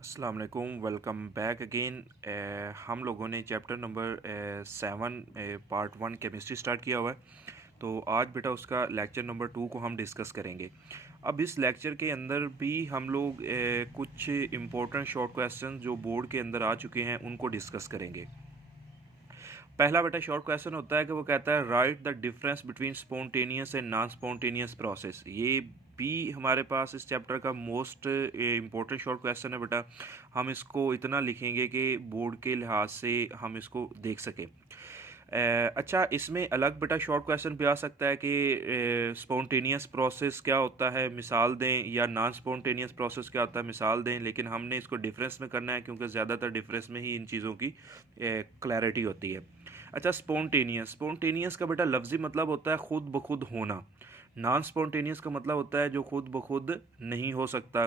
अस्सलाम वालेकुम, welcome back again. हम लोगों ने chapter number 7 part 1 chemistry start किया हुआ है। तो आज बेटा उसका लेक्चर नंबर 2 को हम डिस्कस करेंगे। अब इस लेक्चर के अंदर भी हम लोग कुछ इम्पोर्टेंट शॉर्ट क्वेश्चन जो बोर्ड के अंदर आ चुके हैं उनको डिस्कस करेंगे। पहला बेटा शॉर्ट क्वेश्चन होता है कि वो कहता है right the difference between spontaneous and non spontaneous process. ये भी हमारे पास इस चैप्टर का मोस्ट इम्पोर्टेंट शॉर्ट क्वेश्चन है बेटा। हम इसको इतना लिखेंगे कि बोर्ड के लिहाज से हम इसको देख सकें। अच्छा, इसमें अलग बेटा शॉर्ट क्वेश्चन भी आ सकता है कि स्पॉन्टेनियस प्रोसेस क्या होता है, मिसाल दें, या नॉन स्पॉन्टेनियस प्रोसेस क्या होता है, मिसाल दें। लेकिन हमने इसको डिफरेंस में करना है क्योंकि ज़्यादातर डिफरेंस में ही इन चीज़ों की क्लैरिटी होती है। अच्छा, स्पॉन्टेनियस स्पॉन्टेनियस का बेटा लफ्ज़ी मतलब होता है खुद ब खुद होना। नॉन स्पॉन्टेनियस का मतलब होता है जो खुद ब खुद नहीं हो सकता।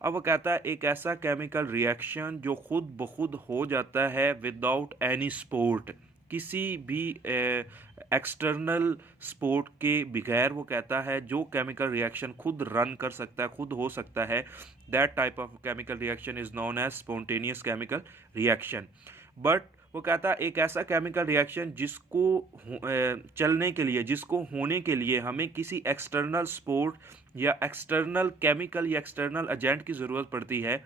अब वो कहता है एक ऐसा केमिकल रिएक्शन जो खुद ब खुद हो जाता है विदाउट एनी सपोर्ट, किसी भी एक्सटर्नल सपोर्ट के बगैर। वो कहता है जो केमिकल रिएक्शन खुद रन कर सकता है, खुद हो सकता है, that type of chemical reaction is known as spontaneous chemical reaction. But वो कहता है एक ऐसा केमिकल रिएक्शन जिसको चलने के लिए, जिसको होने के लिए हमें किसी एक्सटर्नल सपोर्ट या एक्सटर्नल केमिकल या एक्सटर्नल एजेंट की ज़रूरत पड़ती है,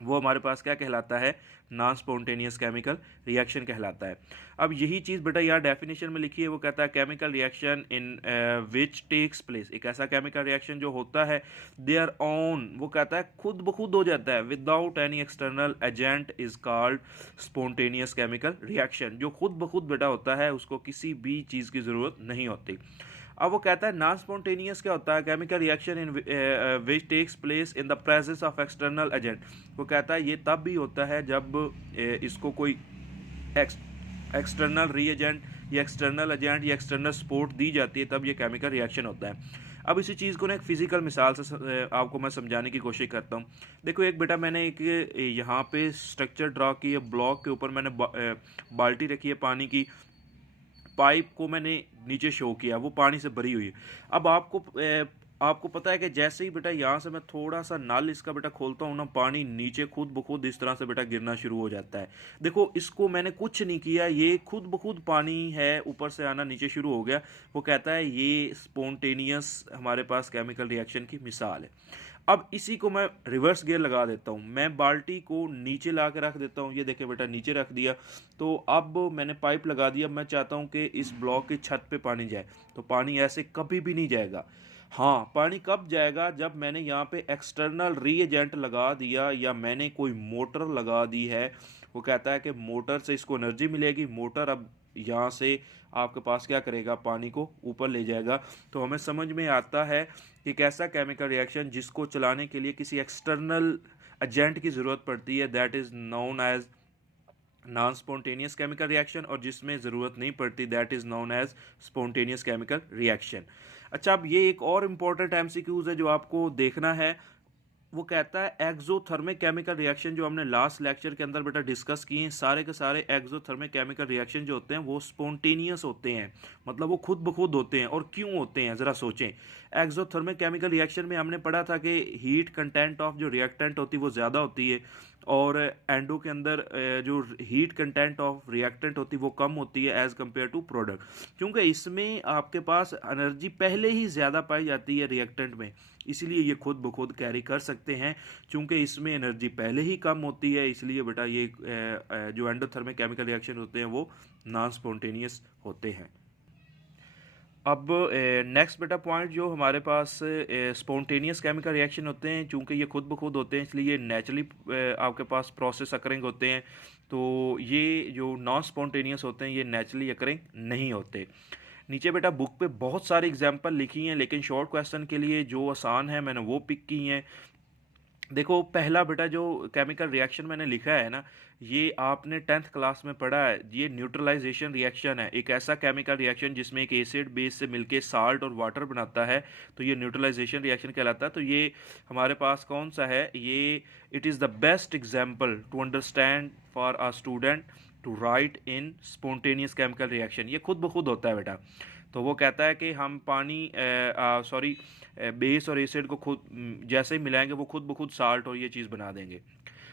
वो हमारे पास क्या कहलाता है, नॉन स्पॉन्टेनियस केमिकल रिएक्शन कहलाता है। अब यही चीज़ बेटा यहाँ डेफिनेशन में लिखी है। वो कहता है chemical reaction in which takes place, एक ऐसा केमिकल रिएक्शन जो होता है देयर ऑन, वो कहता है खुद ब खुद हो जाता है, without any external agent, is called spontaneous chemical reaction. जो खुद ब खुद बेटा होता है उसको किसी भी चीज़ की ज़रूरत नहीं होती। अब वो कहता है नॉन स्पॉन्टेनियस क्या होता है, chemical reaction in which takes place in the presence of external agent. वो कहता है ये तब भी होता है जब इसको कोई एक्सटर्नल रीएजेंट या एक्सटर्नल एजेंट या एक्सटर्नल सपोर्ट दी जाती है, तब ये केमिकल रिएक्शन होता है। अब इसी चीज़ को ना एक फिजिकल मिसाल से आपको मैं समझाने की कोशिश करता हूँ। देखो एक बेटा मैंने एक यहाँ पे स्ट्रक्चर ड्रा की है, ब्लॉक के ऊपर मैंने बाल्टी रखी है पानी की, पाइप को मैंने नीचे शो किया, वो पानी से भरी हुई है। अब आपको पता है कि जैसे ही बेटा यहाँ से मैं थोड़ा सा नल इसका बेटा खोलता हूँ ना, पानी नीचे खुद ब खुद इस तरह से बेटा गिरना शुरू हो जाता है। देखो इसको मैंने कुछ नहीं किया, ये खुद ब खुद पानी है ऊपर से आना नीचे शुरू हो गया। वो कहता है ये स्पॉन्टेनियस हमारे पास केमिकल रिएक्शन की मिसाल है। अब इसी को मैं रिवर्स गियर लगा देता हूँ, मैं बाल्टी को नीचे ला के रख देता हूँ। ये देखे बेटा नीचे रख दिया, तो अब मैंने पाइप लगा दिया। मैं चाहता हूँ कि इस ब्लॉक की छत पे पानी जाए, तो पानी ऐसे कभी भी नहीं जाएगा। हाँ, पानी कब जाएगा, जब मैंने यहाँ पे एक्सटर्नल रीएजेंट लगा दिया या मैंने कोई मोटर लगा दी है। वो कहता है कि मोटर से इसको एनर्जी मिलेगी, मोटर अब यहाँ से आपके पास क्या करेगा, पानी को ऊपर ले जाएगा। तो हमें समझ में आता है कि एक ऐसा केमिकल रिएक्शन जिसको चलाने के लिए किसी एक्सटर्नल एजेंट की ज़रूरत पड़ती है, that is known as non spontaneous chemical reaction, और जिसमें ज़रूरत नहीं पड़ती that is known as spontaneous chemical reaction. अच्छा, अब ये एक और इम्पॉर्टेंट एमसीक्यूज़ है जो आपको देखना है। वो कहता है एक्सोथर्मिक केमिकल रिएक्शन, जो हमने लास्ट लेक्चर के अंदर बेटा डिस्कस किए हैं, सारे के सारे एक्सोथर्मिक केमिकल रिएक्शन जो होते हैं वो स्पॉन्टेनियस होते हैं, मतलब वो खुद ब खुद होते हैं। और क्यों होते हैं ज़रा सोचें। एक्सोथर्मिक केमिकल रिएक्शन में हमने पढ़ा था कि हीट कंटेंट ऑफ जो रिएक्टेंट होती है वो ज़्यादा होती है, और एंडो के अंदर जो हीट कंटेंट ऑफ रिएक्टेंट होती है वो कम होती है एज़ कम्पेयर टू प्रोडक्ट, क्योंकि इसमें आपके पास एनर्जी पहले ही ज़्यादा पाई जाती है रिएक्टेंट में, इसलिए ये खुद ब खुद कैरी कर सकते हैं। चूंकि इसमें एनर्जी पहले ही कम होती है, इसलिए बेटा ये जो एंडोथर्मिक केमिकल रिएक्शन होते हैं वो नॉन स्पॉन्टेनियस होते हैं। अब नेक्स्ट बेटा पॉइंट जो हमारे पास स्पॉन्टेनियस केमिकल रिएक्शन होते हैं, चूंकि ये खुद ब खुद होते हैं इसलिए नेचुरली आपके पास प्रोसेस अकरिंग होते हैं। तो ये जो नॉन स्पॉन्टेनियस होते हैं ये नेचुरली अकरिंग नहीं होते। नीचे बेटा बुक पे बहुत सारी एग्जांपल लिखी हैं, लेकिन शॉर्ट क्वेश्चन के लिए जो आसान है मैंने वो पिक की हैं। देखो पहला बेटा जो केमिकल रिएक्शन मैंने लिखा है ना, ये आपने 10th क्लास में पढ़ा है। ये न्यूट्रलाइजेशन रिएक्शन है, एक ऐसा केमिकल रिएक्शन जिसमें एक एसिड बेस से मिलके साल्ट और वाटर बनाता है, तो ये न्यूट्रलाइजेशन रिएक्शन कहलाता है। तो ये हमारे पास कौन सा है, ये it is the best example to understand for a student to write in spontaneous chemical reaction. ये खुद ब खुद होता है बेटा। तो वो कहता है कि हम पानी बेस और एसिड को खुद जैसे ही मिलाएंगे वो खुद ब खुद साल्ट और ये चीज़ बना देंगे।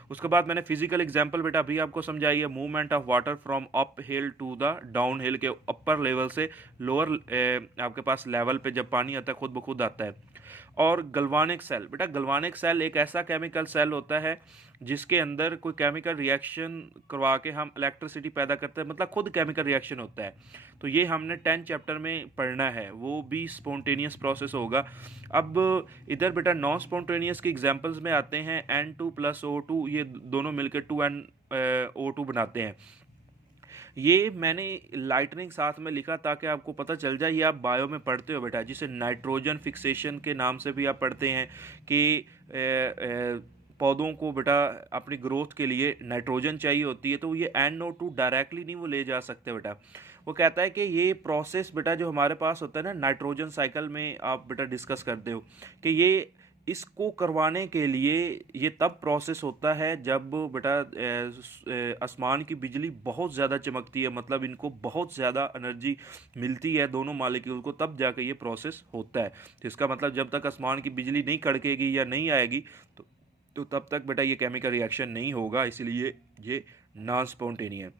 उसके बाद मैंने फिजिकल एग्जांपल बेटा अभी आपको समझाई है, movement of water from up hill to the down hill, के अपर लेवल से लोअर आपके पास लेवल पे जब पानी आता है खुद ब खुद आता है। और गल्वानिक सेल, बेटा गल्वानिक सेल एक ऐसा केमिकल सेल होता है जिसके अंदर कोई केमिकल रिएक्शन करवा के हम इलेक्ट्रिसिटी पैदा करते हैं, मतलब खुद केमिकल रिएक्शन होता है। तो ये हमने 10 चैप्टर में पढ़ना है, वो भी स्पॉन्टेनियस प्रोसेस होगा। अब इधर बेटा नॉन स्पॉन्टेनियस के एग्जांपल्स में आते हैं, N2+O2, ये दोनों मिलकर 2NO2 बनाते हैं। ये मैंने लाइटनिंग साथ में लिखा ताकि आपको पता चल जाए, ये आप बायो में पढ़ते हो बेटा, जिसे नाइट्रोजन फिक्सेशन के नाम से भी आप पढ़ते हैं कि पौधों को बेटा अपनी ग्रोथ के लिए नाइट्रोजन चाहिए होती है, तो ये NO2 डायरेक्टली नहीं वो ले जा सकते बेटा। वो कहता है कि ये प्रोसेस बेटा जो हमारे पास होता है ना नाइट्रोजन साइकिल में, आप बेटा डिस्कस करते हो कि ये इसको करवाने के लिए ये तब प्रोसेस होता है जब बेटा आसमान की बिजली बहुत ज़्यादा चमकती है, मतलब इनको बहुत ज़्यादा एनर्जी मिलती है दोनों मालिक्यूल को, तब जाके ये प्रोसेस होता है। तो इसका मतलब जब तक आसमान की बिजली नहीं कड़केगी या नहीं आएगी तो तब तक बेटा ये केमिकल रिएक्शन नहीं होगा, इसलिए ये नॉन स्पॉन्टेनियस।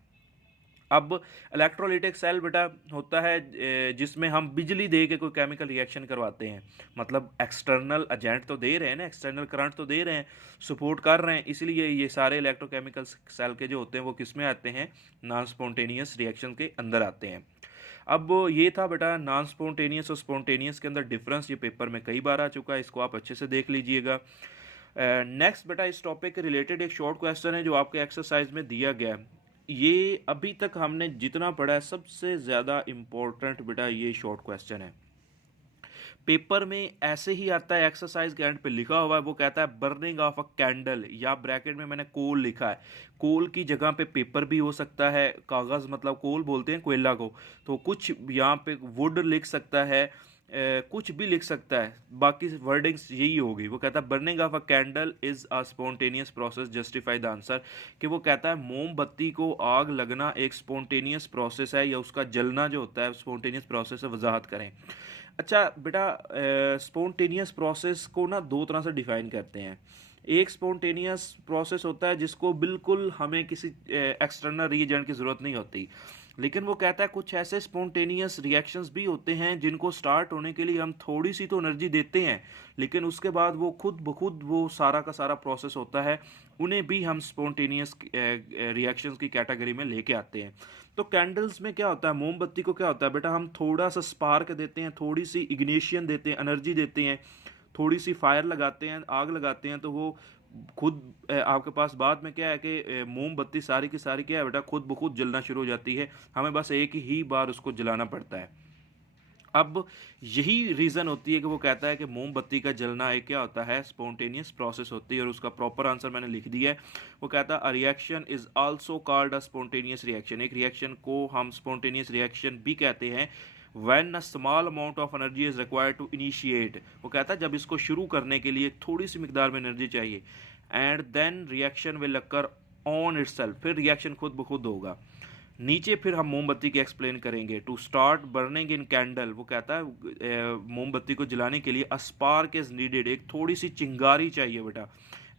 अब इलेक्ट्रोलिटिक सेल बेटा होता है जिसमें हम बिजली दे के कोई केमिकल रिएक्शन करवाते हैं, मतलब एक्सटर्नल एजेंट तो दे रहे हैं ना, एक्सटर्नल करंट तो दे रहे हैं, सपोर्ट कर रहे हैं, इसलिए ये सारे इलेक्ट्रोकेमिकल सेल के जो होते हैं वो किस में आते हैं, नॉन स्पॉन्टेनियस रिएक्शन के अंदर आते हैं। अब ये था बेटा नॉन स्पॉन्टेनियस और स्पॉन्टेनियस के अंदर डिफरेंस, ये पेपर में कई बार आ चुका है, इसको आप अच्छे से देख लीजिएगा। नेक्स्ट बेटा इस टॉपिक के रिलेटेड एक शॉर्ट क्वेश्चन है जो आपके एक्सरसाइज में दिया गया है। ये अभी तक हमने जितना पढ़ा है सबसे ज़्यादा इम्पोर्टेंट बेटा ये शॉर्ट क्वेश्चन है। पेपर में ऐसे ही आता है, एक्सरसाइज के एंड पे लिखा हुआ है, वो कहता है बर्निंग ऑफ अ कैंडल, या ब्रैकेट में मैंने कोल लिखा है, कोल की जगह पे पेपर भी हो सकता है, कागज़ मतलब कोल बोलते हैं कोयला को, तो कुछ यहाँ पे वुड लिख सकता है, कुछ भी लिख सकता है, बाकी वर्डिंग्स यही होगी। वो कहता है burning of a candle is a spontaneous process, justify the answer, कि वो कहता है मोमबत्ती को आग लगना एक स्पॉन्टेनियस प्रोसेस है, या उसका जलना जो होता है स्पॉन्टेनियस प्रोसेस है, वजाहत करें। अच्छा बेटा स्पॉन्टेनियस प्रोसेस को ना दो तरह से डिफाइन करते हैं। एक स्पॉन्टेनियस प्रोसेस होता है जिसको बिल्कुल हमें किसी एक्सटर्नल रीएजेंट की ज़रूरत नहीं होती, लेकिन वो कहता है कुछ ऐसे स्पॉन्टेनियस रिएक्शंस भी होते हैं जिनको स्टार्ट होने के लिए हम थोड़ी सी तो एनर्जी देते हैं, लेकिन उसके बाद वो खुद ब खुद वो सारा का सारा प्रोसेस होता है, उन्हें भी हम स्पॉन्टेनियस रिएक्शंस की कैटेगरी में लेके आते हैं। तो कैंडल्स में क्या होता है, मोमबत्ती को क्या होता है बेटा, हम थोड़ा सा स्पार्क देते हैं, थोड़ी सी इग्निशन देते हैं, एनर्जी देते हैं, थोड़ी सी फायर लगाते हैं, आग लगाते हैं, तो वो खुद आपके पास बाद में क्या है कि मोमबत्ती सारी की सारी क्या है बेटा खुद ब खुद जलना शुरू हो जाती है, हमें बस एक ही बार उसको जलाना पड़ता है। अब यही रीज़न होती है कि वो कहता है कि मोमबत्ती का जलना एक क्या होता है, स्पॉन्टेनियस प्रोसेस होती है, और उसका प्रॉपर आंसर मैंने लिख दिया है। वो कहता है a reaction is also called a spontaneous reaction, एक रिएक्शन को हम स्पॉन्टेनियस रिएक्शन भी कहते हैं। When a small amount of energy is required to initiate, वो कहता है जब इसको शुरू करने के लिए थोड़ी सी मिकदार में एनर्जी चाहिए, and then reaction will occur on itself, फिर रिएक्शन खुद ब खुद होगा। नीचे फिर हम मोमबत्ती के एक्सप्लेन करेंगे। To start burning in candle, वो कहता है मोमबत्ती को जलाने के लिए अ स्पार्क इज नीडेड, एक थोड़ी सी चिंगारी चाहिए बेटा।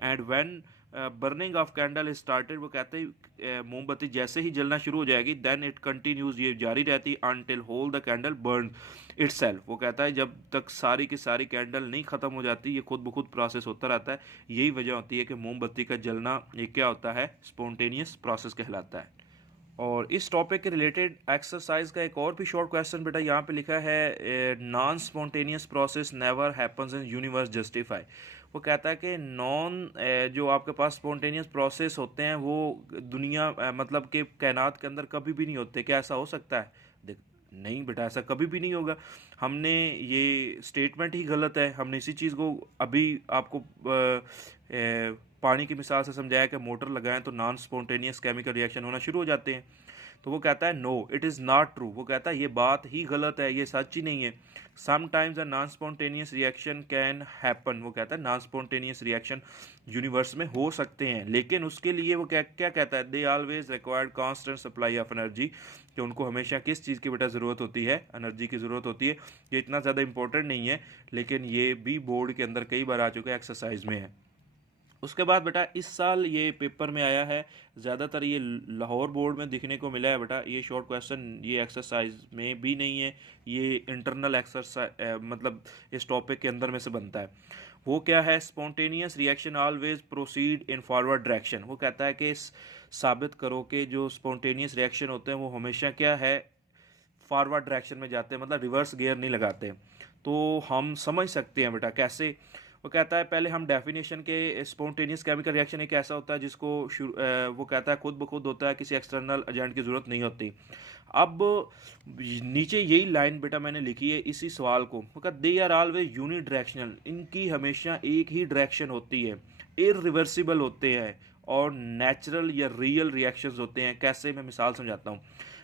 And when burning of candle is started, वो कहते हैं मोमबत्ती जैसे ही जलना शुरू हो जाएगी देन इट कंटिन्यूज, ये जारी रहती until whole the candle burn itself. वो कहता है जब तक सारी की सारी कैंडल नहीं ख़त्म हो जाती, ये खुद ब खुद प्रोसेस होता रहता है। यही वजह होती है कि मोमबत्ती का जलना ये क्या होता है, स्पॉन्टेनियस प्रोसेस कहलाता है। और इस टॉपिक के रिलेटेड एक्सरसाइज का एक और भी शॉर्ट क्वेश्चन बेटा यहाँ पे लिखा है, non spontaneous process never happens in universe, justify. वो कहता है कि जो आपके पास स्पॉन्टेनियस प्रोसेस होते हैं वो दुनिया मतलब कि कायनात के अंदर कभी भी नहीं होते, क्या ऐसा हो सकता है? देख नहीं बेटा, ऐसा कभी भी नहीं होगा। हमने ये स्टेटमेंट ही गलत है, हमने इसी चीज़ को अभी आपको पानी की मिसाल से समझाया कि मोटर लगाएं तो नॉन स्पॉन्टेनियस केमिकल रिएक्शन होना शुरू हो जाते हैं। तो वो कहता है no it is not true, वो कहता है ये बात ही गलत है, ये सच ही नहीं है। Sometimes a non spontaneous reaction can happen, वो कहता है नॉन स्पॉन्टेनियस रिएक्शन यूनिवर्स में हो सकते हैं, लेकिन उसके लिए वो क्या क्या कहता है, they always required constant supply of energy, कि उनको हमेशा किस चीज़ की बेटा ज़रूरत होती है, एनर्जी की ज़रूरत होती है। ये इतना ज़्यादा इंपॉर्टेंट नहीं है, लेकिन ये भी बोर्ड के अंदर कई बार आ चुका है, एक्सरसाइज में है। उसके बाद बेटा इस साल ये पेपर में आया है, ज़्यादातर ये लाहौर बोर्ड में दिखने को मिला है बेटा। ये शॉर्ट क्वेश्चन ये एक्सरसाइज में भी नहीं है, ये इंटरनल एक्सरसाइज मतलब इस टॉपिक के अंदर में से बनता है। वो क्या है, spontaneous reaction always proceed in forward direction. वो कहता है कि साबित करो कि जो स्पॉन्टेनियस रिएक्शन होते हैं वो हमेशा क्या है, फॉरवर्ड डायरेक्शन में जाते हैं, मतलब रिवर्स गियर नहीं लगाते। तो हम समझ सकते हैं बेटा कैसे। वो कहता है पहले हम डेफिनेशन के, स्पॉन्टेनियस केमिकल रिएक्शन एक ऐसा होता है जिसको वो कहता है खुद ब खुद होता है, किसी एक्सटर्नल एजेंट की ज़रूरत नहीं होती। अब नीचे यही लाइन बेटा मैंने लिखी है इसी सवाल को, वो कहता they are always unidirectional, इनकी हमेशा एक ही डायरेक्शन होती है, इरिवर्सिबल होते हैं और नेचुरल या रियल रिएक्शंस होते हैं। कैसे, मैं मिसाल समझाता हूँ।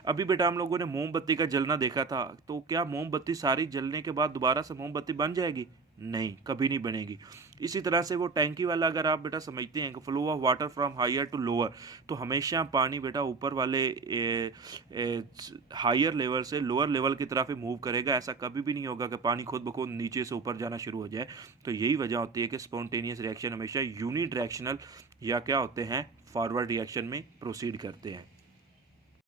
अभी बेटा हम लोगों ने मोमबत्ती का जलना देखा था, तो क्या मोमबत्ती सारी जलने के बाद दोबारा से मोमबत्ती बन जाएगी? नहीं, कभी नहीं बनेगी। इसी तरह से वो टैंकी वाला, अगर आप बेटा समझते हैं कि flow of water from higher to lower, तो हमेशा पानी बेटा ऊपर वाले हायर लेवल से लोअर लेवल की तरफ ही मूव करेगा। ऐसा कभी भी नहीं होगा कि पानी खुद ब खुद नीचे से ऊपर जाना शुरू हो जाए। तो यही वजह होती है कि स्पॉन्टेनियस रिएक्शन हमेशा यूनी डायरेक्शनल या क्या होते हैं, फॉरवर्ड रिएक्शन में प्रोसीड करते हैं।